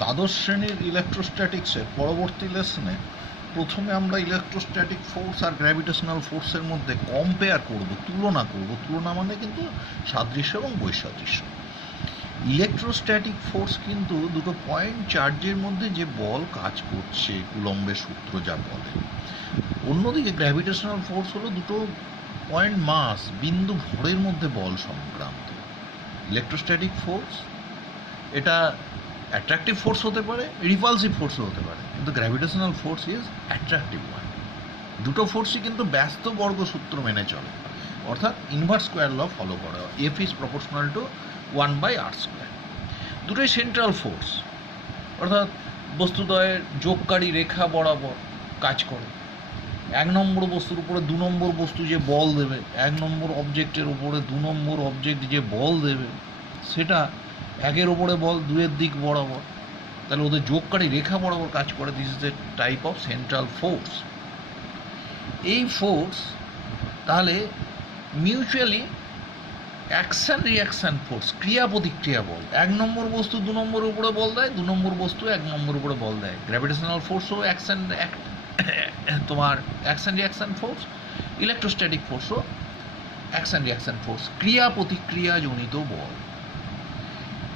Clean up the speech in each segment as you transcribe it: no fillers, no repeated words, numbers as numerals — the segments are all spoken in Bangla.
দ্বাদশ শ্রেণীর ইলেকট্রোস্ট্যাটিক্সের পরবর্তী লেসনে প্রথমে আমরা ইলেকট্রোস্ট্যাটিক ফোর্স আর গ্র্যাভিটেশনাল ফোর্সের মধ্যে কম্পেয়ার করব, তুলনা করব। তুলনা মানে কিন্তু সাদৃশ্য এবং বৈসাদৃশ্য। ইলেকট্রোস্ট্যাটিক ফোর্স কিন্তু দুটো পয়েন্ট চার্জের মধ্যে যে বল কাজ করছে, কুলম্বের সূত্র যা বলে। অন্যদিকে গ্র্যাভিটেশনাল ফোর্স হলো দুটো পয়েন্ট মাস, বিন্দু ভরের মধ্যে বল সংক্রান্ত। ইলেকট্রোস্ট্যাটিক ফোর্স এটা অ্যাট্রাকটিভ ফোর্স হতে পারে, রিপালসিভ ফোর্সও হতে পারে, কিন্তু gravitational force is attractive one. দুটো ফোর্সই কিন্তু ব্যস্ত বর্গ সূত্র মেনে চলে, অর্থাৎ ইনভার্স স্কোয়ার ল ফলো করে, F is proportional to 1/r²। দুটোই সেন্ট্রাল ফোর্স, অর্থাৎ বস্তুদ্বয়ের যোগকারী রেখা বরাবর কাজ করে। এক নম্বর বস্তুর উপরে দু নম্বর বস্তু যে বল দেবে, এক নম্বর অবজেক্টের উপরে দু নম্বর অবজেক্ট যে বল দেবে, সেটা একের ওপরে বল দুয়ের দিক বরাবর, তাহলে ওদের যোগকারী রেখা বরাবর কাজ করে। This is a type of central force. এই ফোর্স তাহলে মিউচুয়ালি অ্যাকশন রিয়াকশান ফোর্স, ক্রিয়া প্রতিক্রিয়া বল। এক নম্বর বস্তু দু নম্বরের উপরে বল দেয়, দু নম্বর বস্তু এক নম্বরের উপরে বল দেয়। গ্র্যাভিটেশনাল ফোর্সও তোমার অ্যাকশন রিয়াকশান ফোর্স, ইলেকট্রোস্ট্যাটিক ফোর্সও অ্যাকশন রিয়াকশান ফোর্স, ক্রিয়া প্রতিক্রিয়া জনিত বল।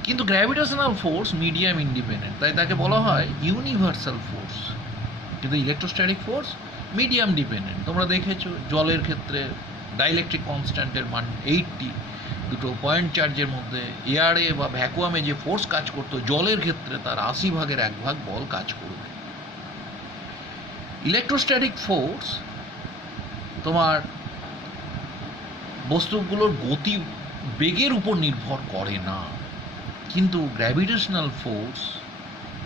কিন্তু গ্র্যাভিটেশনাল ফোর্স মিডিয়াম ইন্ডিপেন্ডেন্ট, তাই তাকে বলা হয় ইউনিভার্সাল ফোর্স। কিন্তু ইলেকট্রোস্ট্যাটিক ফোর্স মিডিয়াম ডিপেন্ডেন্ট। তোমরা দেখেছো জলের ক্ষেত্রে ডাইইলেকট্রিক কনস্ট্যান্টের মান 80, দুটো পয়েন্ট চার্জের মধ্যে এয়ারে বা ভ্যাকুয়ামে যে ফোর্স কাজ করতো, জলের ক্ষেত্রে তার 80/1 বল কাজ করবে। ইলেকট্রোস্ট্যাটিক ফোর্স তোমার বস্তুগুলোর গতি বেগের উপর নির্ভর করে না, কিন্তু গ্র্যাভিটেশনাল ফোর্স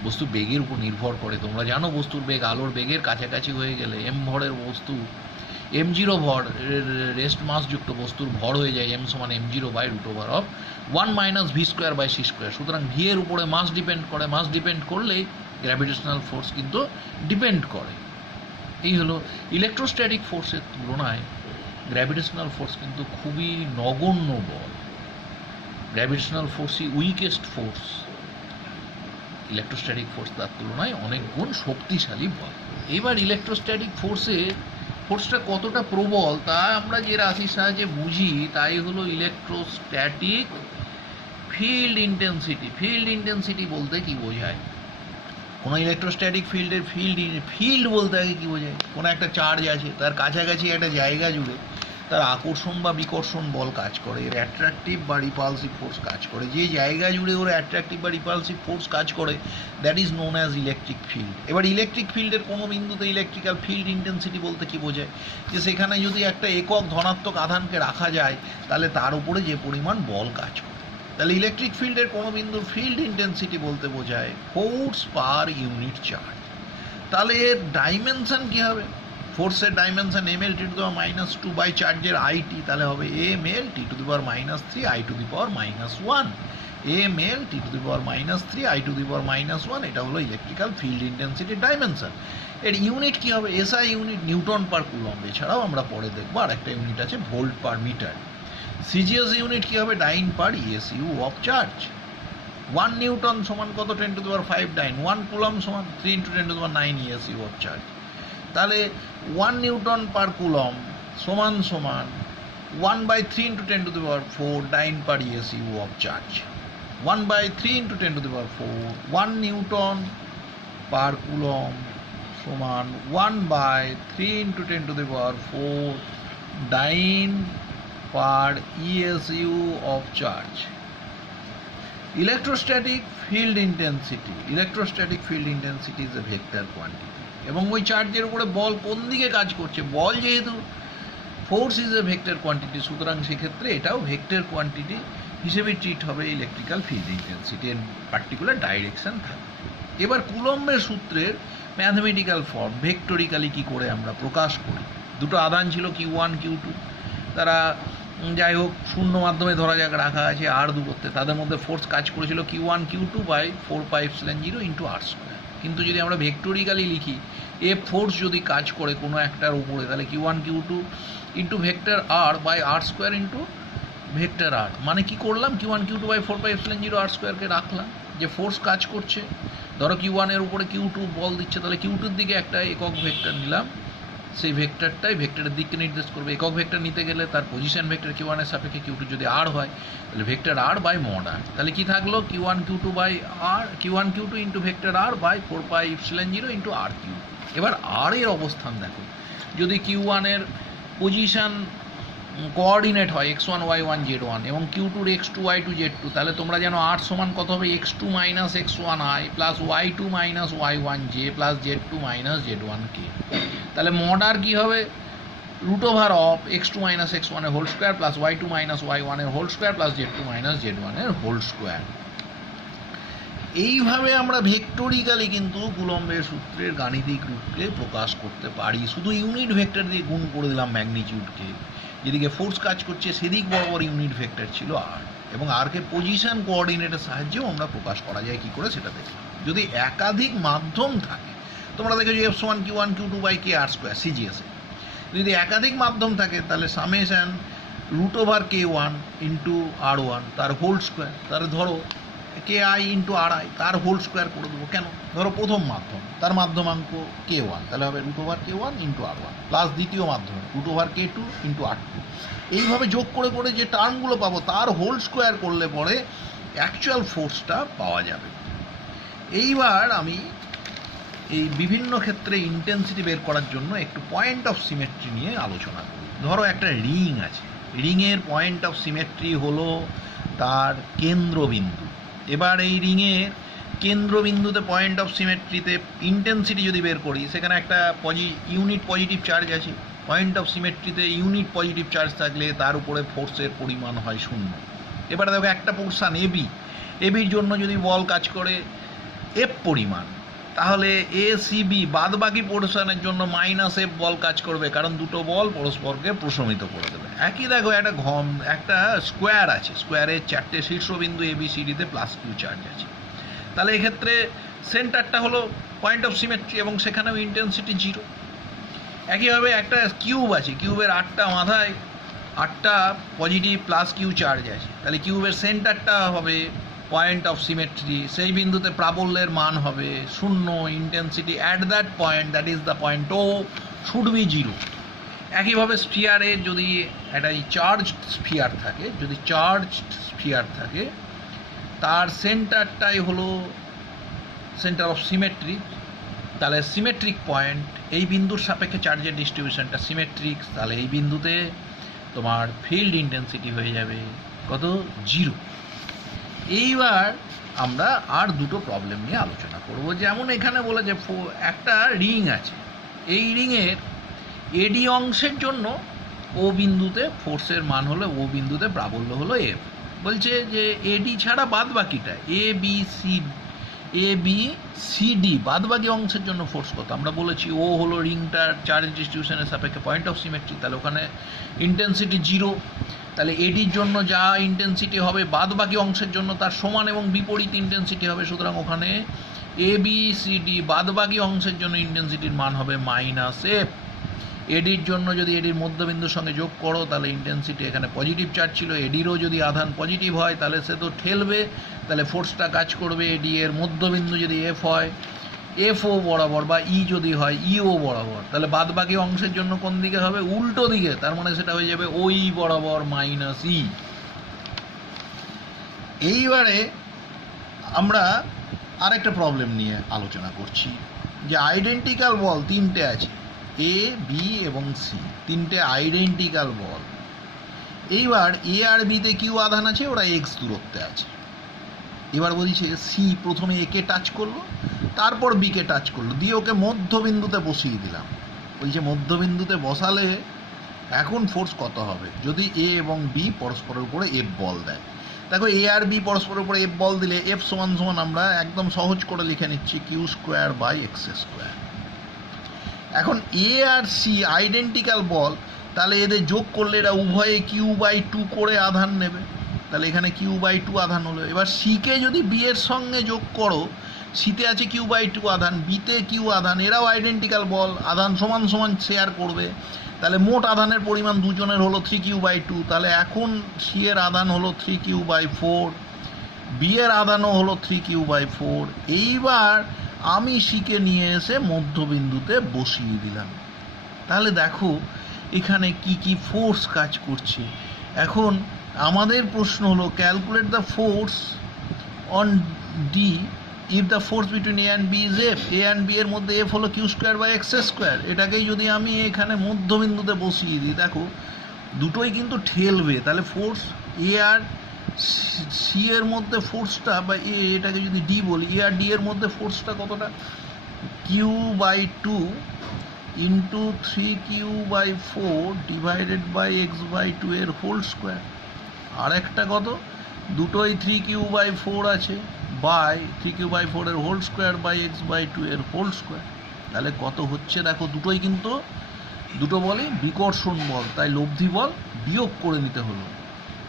বস্তু বেগের উপর নির্ভর করে। তোমরা জানো বস্তুর বেগ আলোর বেগের কাছাকাছি হয়ে গেলে এম ভরের বস্তু, m0 ভর রেস্ট মাসযুক্ত বস্তুর ভর হয়ে যায় m = m0/√1 - v²/c²। সুতরাং ভি এর উপরে মাস ডিপেন্ড করে, মাস ডিপেন্ড করলেই গ্র্যাভিটেশনাল ফোর্স কিন্তু ডিপেন্ড করে। এই হলো ইলেকট্রোস্ট্যাটিক ফোর্সের তুলনায় গ্র্যাভিটেশনাল ফোর্স কিন্তু খুবই নগণ্য বল। গ্র্যাভিটেশনাল ফোর্সই উইকেস্ট ফোর্স, ইলেকট্রোস্ট্যাটিক ফোর্স তার তুলনায় অনেক গুণ শক্তিশালী বল। এবার ইলেকট্রোস্ট্যাটিক ফোর্সটা কতটা প্রবল তা আমরা যে রাশির সাহায্যে বুঝি, তাই হলো electrostatic field intensity. Field intensity বলতে কি বোঝায়? কোনো ইলেকট্রোস্ট্যাটিক ফিল্ডের ফিল্ড বলতে আগে কী বোঝায়? কোনো একটা চার্জ আছে, তার কাছাকাছি একটা জায়গা জুড়ে তার আকর্ষণ বা বিকর্ষণ বল কাজ করে, এর অ্যাট্রাকটিভ বা রিপালসিভ ফোর্স কাজ করে। যে জায়গা জুড়ে ওর অ্যাট্রাকটিভ বা রিপালসিভ ফোর্স কাজ করে, that is known as electric field. এবার ইলেকট্রিক ফিল্ডের কোনো বিন্দুতে ইলেকট্রিক্যাল ফিল্ড ইন্টেন্সিটি বলতে কী বোঝায়? যে সেখানে যদি একটা একক ধনাত্মক আধানকে রাখা যায়, তাহলে তার উপরে যে পরিমাণ বল কাজ করে। তাহলে ইলেকট্রিক ফিল্ডের কোনো বিন্দুর ফিল্ড ইন্টেন্সিটি বলতে বোঝায় ফোর্স পার ইউনিট চার্জ। তাহলে এর ডাইমেনশন কী হবে? ফোর্সের ডাইমেনশন ml (10⁻²) বাই চার্জের আইটি, তাহলে হবে ml (10⁻³ I⁻1). ml (10⁻³ I⁻1), এটা হলো ইলেকট্রিক্যাল ফিল্ড ইন্টেন্সিটির ডাইমেনশন। এর ইউনিট কী হবে? SI unit newton per coulomb. এছাড়াও আমরা পরে দেখবো আরেকটা ইউনিট আছে volt per metre. CGS unit কী হবে? Dyne per ESU of charge. 1 newton সমান কত? 10⁵ ডাইন। 1 কুলম্ব সমান 3 × 10⁹ ইএসইউ অফ চার্জ। তাহলে 1 নিউটন পার কুলম্ব সমান 1/3 × 10⁴ dyne per ESU of charge. 1/3 × 10⁴, 1 newton per coulomb সমান 1/3 × 10⁴ dyne per ESU of charge. Electrostatic field intensity is a vector quantity, এবং ওই চার্জের উপরে বল কোন দিকে কাজ করছে, বল যেহেতু force is a vector quantity, সুতরাং সেক্ষেত্রে এটাও ভেক্টর কোয়ান্টিটি হিসেবে ট্রিট হবে ইলেকট্রিক্যাল ফিল্ড ইন্টেন্সিটি, এর পার্টিকুলার ডাইরেকশন থাকবে। এবার কুলম্বের সূত্রের ম্যাথমেটিক্যাল ফর্ম ভেক্টরিক্যালি কী করে আমরা প্রকাশ করি। দুটো আধান ছিল Q1 Q2, তারা যাই হোক শূন্য মাধ্যমে ধরা যাক রাখা আছে আর দূরত্বে, তাদের মধ্যে ফোর্স কাজ করেছিল Q1 Q2/4πε0 × r²। কিন্তু যদি আমরা ভেক্টরিক্যালি লিখি, এ ফোর্স যদি কাজ করে কোনো একটার উপরে, তাহলে Q1 Q2 × vector r/r² × vector r। মানে কি করলাম? Q1 Q2/4πε0 r² কে রাখলাম, যে ফোর্স কাজ করছে, ধরো Q1 এর উপরে Q2 বল দিচ্ছে, তাহলে Q2 দিকে একটা একক ভেক্টর নিলাম, সেই ভেক্টরটাই ভেক্টরের দিককে নির্দেশ করবে। একক ভেক্টর নিতে গেলে তার পজিশন ভেক্টর Q1 এর সাপেক্ষে Q2 যদি R হয়, তাহলে vector R by mod R, তাহলে কি থাকলো Q1 Q2 by R, Q1 Q2 into vector R by 4πε0 into R3। এবার R এর অবস্থান দেখো, যদি Q1 এর পজিশন কোঅর্ডিনেট হয় x1 y1 z1 এবং Q2 x2 y2 z2, তাহলে তোমরা জানো R সমান কত হবে, x2 minus x1i plus y2 minus y1j plus z2 minus z1k। তাহলে মড আর কি হবে, root over of x2 minus x1 এর whole square plus y2 minus y1 এর whole square plus z2 minus z1 এর হোল স্কোয়ার। এইভাবে আমরা ভেক্টরিক্যালি কিন্তু কুলম্বের সূত্রের গাণিতিক রূপকে প্রকাশ করতে পারি। শুধু ইউনিট ভেক্টর দিয়ে গুণ করে দিলাম ম্যাগনিটিউডকে, যেদিকে ফোর্স কাজ করছে সেদিক বরাবর ইউনিট ভেক্টর ছিল আর, এবং আরকে পজিশন কোঅর্ডিনেটের সাহায্যেও আমরা প্রকাশ করা যায় কি করে সেটা দেখি। যদি একাধিক মাধ্যম থাকে, তোমরা দেখেছো f1 q1 q2 by k r square CGS এ, যদি একাধিক মাধ্যম থাকে তাহলে summation root over k1 into r1 তার হোল স্কোয়ার, তাহলে ধরো কে.আই ইন্টু আর.আই তার হোল স্কোয়ার করে দেবো। কেন, ধরো প্রথম মাধ্যম তার মাধ্যমাঙ্ক k1, তাহলে হবে root over k1 into r1 plus দ্বিতীয় মাধ্যমে root over k2 into r2। এইভাবে যোগ করে করে যে টার্মগুলো পাবো তার হোল স্কোয়ার করলে পরে অ্যাকচুয়াল ফোর্সটা পাওয়া যাবে। এইবার আমি এই বিভিন্ন ক্ষেত্রে ইন্টেন্সিটি বের করার জন্য একটু পয়েন্ট অফ সিমেট্রি নিয়ে আলোচনা করি। ধরো একটা রিং আছে, রিংয়ের পয়েন্ট অফ সিমেট্রি হলো তার কেন্দ্রবিন্দু। এবার এই রিংয়ের কেন্দ্রবিন্দুতে পয়েন্ট অফ সিমেট্রিতে ইন্টেন্সিটি যদি বের করি, সেখানে একটা ইউনিট পজিটিভ চার্জ আছে। পয়েন্ট অফ সিমেট্রিতে ইউনিট পজিটিভ চার্জ থাকলে তার উপরে ফোর্সের পরিমাণ হয় 0। এবারে দেখো একটা পোর্শান এবির জন্য যদি বল কাজ করে এফ পরিমাণ, তাহলে এসিবি বাদ বাকি পোর্শনের জন্য মাইনাস এফ বল কাজ করবে, কারণ দুটো বল পরস্পরকে প্রশমিত করে দেবে। একই দেখো একটা স্কোয়ার আছে, স্কোয়ারের 4টে শীর্ষবিন্দু এবিসিডিতে প্লাস কিউ চার্জ আছে, তাহলে এক্ষেত্রে সেন্টারটা হলো পয়েন্ট অফ সিমেট্রি এবং সেখানেও ইন্টেন্সিটি 0। একইভাবে একটা কিউব আছে, কিউবের 8টা মাথায় 8টা পজিটিভ প্লাস কিউ চার্জ আছে, তাহলে কিউবের সেন্টারটা হবে পয়েন্ট অফ সিমেট্রি, সেই বিন্দুতে প্রাবল্যের মান হবে 0, intensity at that point, that is the point O should be 0। একইভাবে স্ফিয়ারে যদি একটা চার্জ স্ফিয়ার থাকে, যদি চার্জ স্ফিয়ার থাকে তার সেন্টারটাই হলো সেন্টার অফ সিমেট্রি, তাহলে সিমেট্রিক পয়েন্ট, এই বিন্দুর সাপেক্ষে চার্জের ডিস্ট্রিবিউশনটা সিমেট্রিক, তাহলে এই বিন্দুতে তোমার ফিল্ড ইন্টেন্সিটি হয়ে যাবে কত, 0। এইবার আমরা আর দুটো প্রবলেম নিয়ে আলোচনা করব। যেমন এখানে বলে যে একটা রিং আছে, এই রিংয়ের এডি অংশের জন্য ও বিন্দুতে ফোর্সের মান হলো, ও বিন্দুতে প্রাবল্য হলো এফ। বলছে যে এডি ছাড়া বাদ বাকিটা এ বি সি ডি বাদ বাকি অংশের জন্য ফোর্স কত। আমরা বলেছি ও হলো রিংটার চার্জ ডিস্ট্রিবিউশনের সাপেক্ষে পয়েন্ট অফ সিমেট্রি, তাহলে ওখানে ইন্টেন্সিটি 0, তাহলে এডির জন্য যা ইন্টেন্সিটি হবে বাদ বাকি অংশের জন্য তার সমান এবং বিপরীত ইন্টেন্সিটি হবে, সুতরাং ওখানে এ বি সি ডি বাদ বাকি অংশের জন্য ইন্টেন্সিটির মান হবে মাইনাস এফ। এডির জন্য যদি এডির মধ্যবিন্দুর সঙ্গে যোগ করো তাহলে ইন্টেন্সিটি, এখানে পজিটিভ চার্জ ছিল, এডিরও যদি আধান পজিটিভ হয় তাহলে সে তো ঠেলবে, তাহলে ফোর্সটা কাজ করবে এডি এর মধ্যবিন্দু যদি এফ হয় এফও বরাবর, বা ই যদি হয় ইও বরাবর, তাহলে বাদ বাকি অংশের জন্য কোন দিকে হবে, উল্টো দিকে, তার মানে সেটা হয়ে যাবে ওই বরাবর মাইনাস ই। এইবারে আমরা আরেকটা প্রবলেম নিয়ে আলোচনা করছি, যে আইডেন্টিক্যাল বল 3টে আছে, এ বি এবং সি, 3টে আইডেন্টিক্যাল বল। এইবার এ আর বিতে কিউ আধান আছে, ওরা এক্স দূরত্বে আছে। এবার বলছে সি প্রথমে একে টাচ করলো, তারপর বিকে টাচ করলো, দিয়ে ওকে মধ্যবিন্দুতে বসিয়ে দিলাম। বলছে মধ্যবিন্দুতে বসালে এখন ফোর্স কত হবে যদি এ এবং বি পরস্পরের উপরে এফ বল দেয়। দেখো এ আর বি পরস্পরের উপরে এফ বল দিলে এফ সমান সমান আমরা একদম সহজ করে লিখে নিচ্ছি q square by x square. এখন এ আর সি আইডেন্টিক্যাল বল, তাহলে এদের যোগ করলে এরা উভয়ে কিউ/2 করে আধান নেবে, তাহলে এখানে কিউ/2 আধান হলো। এবার সিকে যদি বি এর সঙ্গে যোগ করো, সিতে আছে কিউ/2 আধান, বিতে কিউ আধান, এরাও আইডেন্টিক্যাল বল, আধান সমান সমান শেয়ার করবে, তাহলে মোট আধানের পরিমাণ দুজনের হলো 3q/2, তাহলে এখন সি এর আধান হলো 3q/4, বি এর আদানও হলো 3q/4। এইবার আমি সিকে নিয়ে এসে মধ্যবিন্দুতে বসিয়ে দিলাম। তাহলে দেখো এখানে কি কি ফোর্স কাজ করছে। এখন আমাদের প্রশ্ন হলো calculate the force on D if the force between A and B is F. A and B এর মধ্যে এফ হলো q²/x²। এটাকেই যদি আমি এখানে মধ্যবিন্দুতে বসিয়ে দিই, দেখো দুটোই কিন্তু ঠেলবে। তাহলে ফোর্স এ আর সি এর মধ্যে ফোর্সটা, বা এটাকে যদি ডি বলি, এ আর ডি এর মধ্যে ফোর্সটা কতটা, q/2 into 3q/4 divided by x/2 এর হোল স্কোয়ার। আর একটা কত, দুটোই 3q/4 আছে, বাই 3q/4 এর হোল স্কোয়ার বাই x/2 এর হোল স্কোয়ার। তাহলে কত হচ্ছে দেখো, দুটোই কিন্তু দুটো বলই বিকর্ষণ বল, তাই লব্ধি বল বিয়োগ করে নিতে হলো।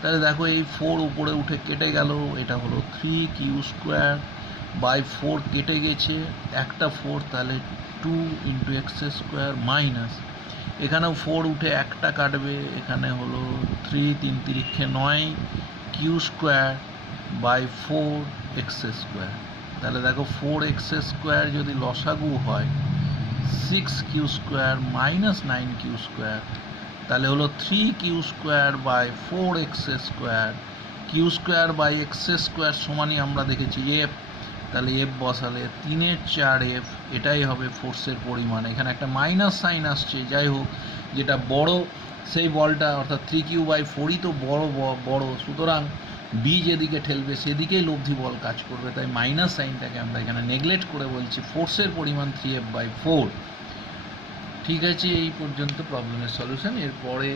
তাহলে দেখো এই 4 উপরে উঠে কেটে গেল, এটা হলো 3q²/4 কেটে গেছে, একটা 4, তাহলে 2 × x² মাইনাস, এখানেও 4 উঠে একটা কাটবে, এখানে হলো 3 3 তিরিক্ষে 9 q²/4 x²। তাহলে দেখো 4x² যদি লসাগু হয় 6q² মাইনাস 9q², তাহলে হলো 3q²/4 x²। q²/x² সমানই আমরা দেখেছি এফ, তাহলে এফ বসালে 3/4 এফ, এটাই হবে ফোর্সের পরিমাণ। এখানে একটা মাইনাস সাইন আসছে, যাই হোক যেটা বড় সেই বলটা অর্থাৎ 3q/4ই তো বড়, সুতরাং বি যেদিকে ঠেলবে সেদিকেই লব্ধি বল কাজ করবে, তাই মাইনাস সাইনটাকে আমরা এখানে নেগলেক্ট করে বলছি ফোর্সের পরিমাণ 3f/4। ঠিক আছে, এই পর্যন্ত প্রবলেমের সলিউশন। এরপরে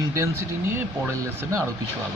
ইন্টেন্সিটি নিয়ে পরের লেসনে আরও কিছু আলোচনা।